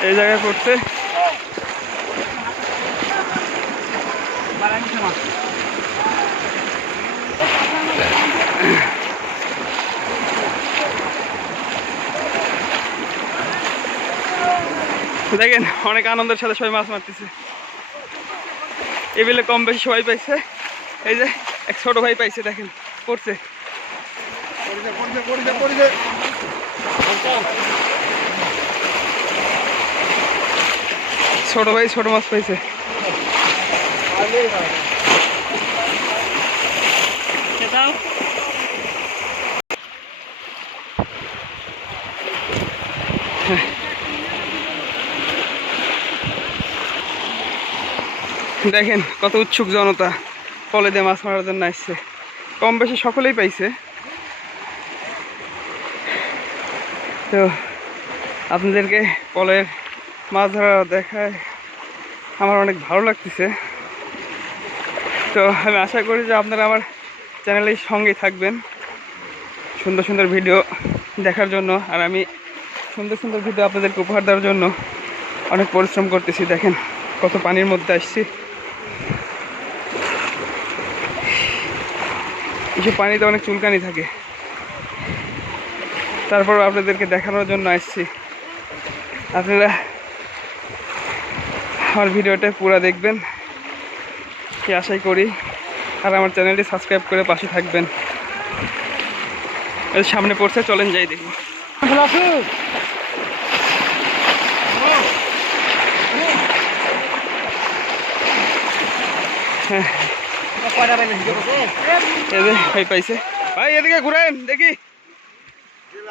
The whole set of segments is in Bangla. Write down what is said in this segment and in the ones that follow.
এই জায়গায় পড়ছে দেখেন, অনেক আনন্দের সাথে সবাই মাছ মারতেছে। এবেলে কম বেশি সবাই পাইছে। এই যে, এক ছোট ভাই পাইছে, দেখেন, পড়ছে। ছোট ভাই ছোট মাছ পাইছে। দেখেন, কত উৎসুক জনতা। কলে দিয়ে মাছ মারার জন্য আসছে। কম বেশি সকলেই পাইছে। তো, আপনাদেরকে কলের মাছ ধরা দেখায় আমার অনেক ভালো লাগতেছে। তো, আমি আশা করি যে আপনারা আমার চ্যানেলের সঙ্গেই থাকবেন সুন্দর সুন্দর ভিডিও দেখার জন্য। আর আমি সুন্দর সুন্দর ভিডিও আপনাদেরকে উপহার দেওয়ার জন্য অনেক পরিশ্রম করতেছি। দেখেন, কত পানির মধ্যে আসছি। কিছু পানিতে অনেক চুলকানি থাকে। তারপর আপনাদেরকে দেখানোর জন্য আসছি। আপনারা আমার ভিডিওটা পুরো দেখবেন। কি আশাই করি। আর আমার চ্যানেলটি সাবস্ক্রাইব করে পাশে থাকবেন। সামনে পড়ছে, চলেন যাই দেখি। এই যে ভাই পাইছে। ভাই এদিকে ঘুরেন দেখি।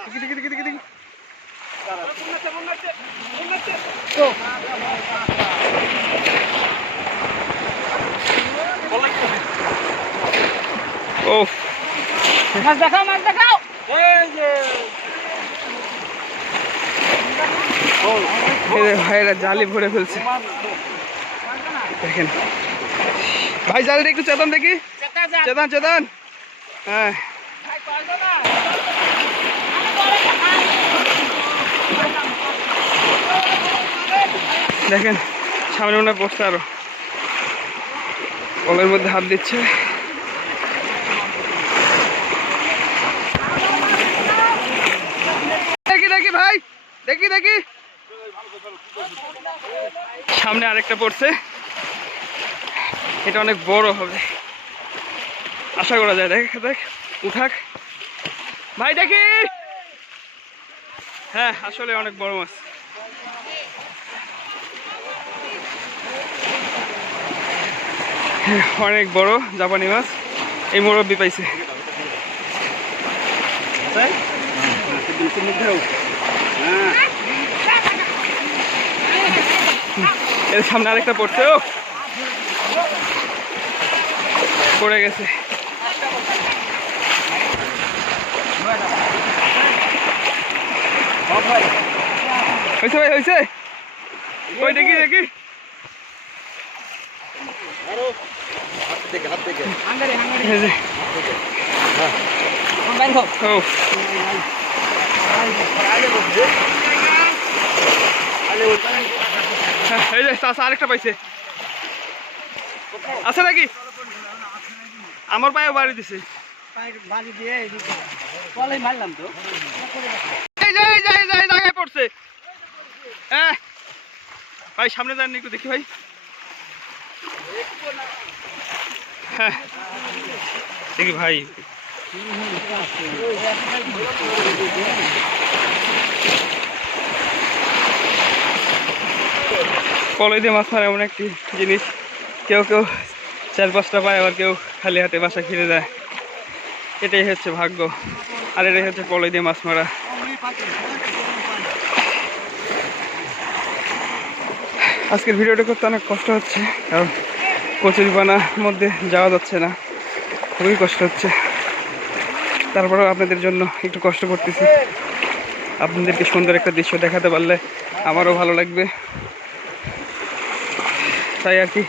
দেখি দেখি দেখি দেখি দেখি। ও মাছ দেখাও মাছ ভাইরা জালি ভরে ফেলছে। দেখেন। ভাই জালিটা একটু চেতন দেখি। চেতন চেতন। হ্যাঁ। দেখেন সামনে মনে পড়ছে আরও। কলের মধ্যে হাত দিচ্ছে। দেখি দেখি ভাই। দেখি দেখি। সামনে আরেকটা পড়ছে। এটা অনেক বড় হবে। আশা করা যায়। দেখ দেখ, উঠাক। ভাই, দেখি। হ্যাঁ আসলে অনেক বড় মাছ। অনেক বড় জাপানি মাছ। এই মুরব্বি পাইছে। সামনে আরেকটা পড়ছে, ও। পড়ে গেছে। হয়েছে ভাই হয়েছে? ওই দেখি দেখি। আরেকটা পাইছে। আছে নাকি? আমার পায়ে বাড়ি দিছে। বাজি দিয়ে ভাই, সামনে যান একটু দেখি, ভাই। হ্যাঁ। দেখি, ভাই। কলাই দিয়ে মাছ মারা এমন একটি জিনিস। কেউ কেউ চার পাঁচটা পায় আবার কেউ খালি হাতে বাসা ফিরে যায়। এটাই হচ্ছে ভাগ্য। আর এটাই হচ্ছে কলাই দিয়ে মাছ মারা। আজকের ভিডিওটা করতে অনেক কষ্ট হচ্ছে, কারণ কচুরিপানার মধ্যে যাওয়া যাচ্ছে না। খুবই কষ্ট হচ্ছে। তারপরেও আপনাদের জন্য একটু কষ্ট করতেছি। আপনাদেরকে সুন্দর একটা দৃশ্য দেখাতে পারলে আমারও ভালো লাগবে। তাই আর কি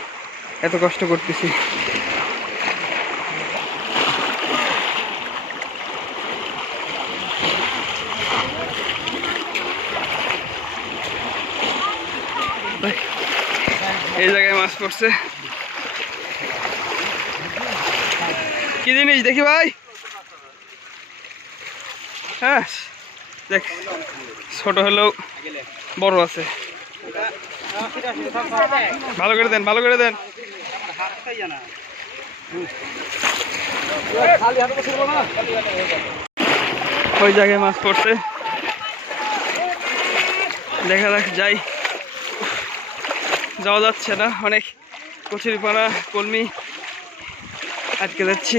এত কষ্ট করতেছি। এই জায়গায় মাছ পড়ছে। কি জিনিস দেখি ভাই? হ্যাঁ দেখ, ছোট হলেও বড় আছে। ভালো করে দেন, ভালো করে দেন। ওই জায়গায় মাছ পড়ছে। দেখা যাক, যাই। যাওয়া যাচ্ছে না, অনেক কচুরিপানা কলমি আটকে যাচ্ছি।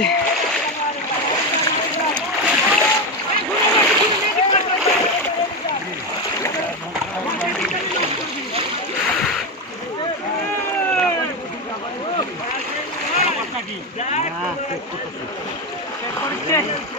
Por qué?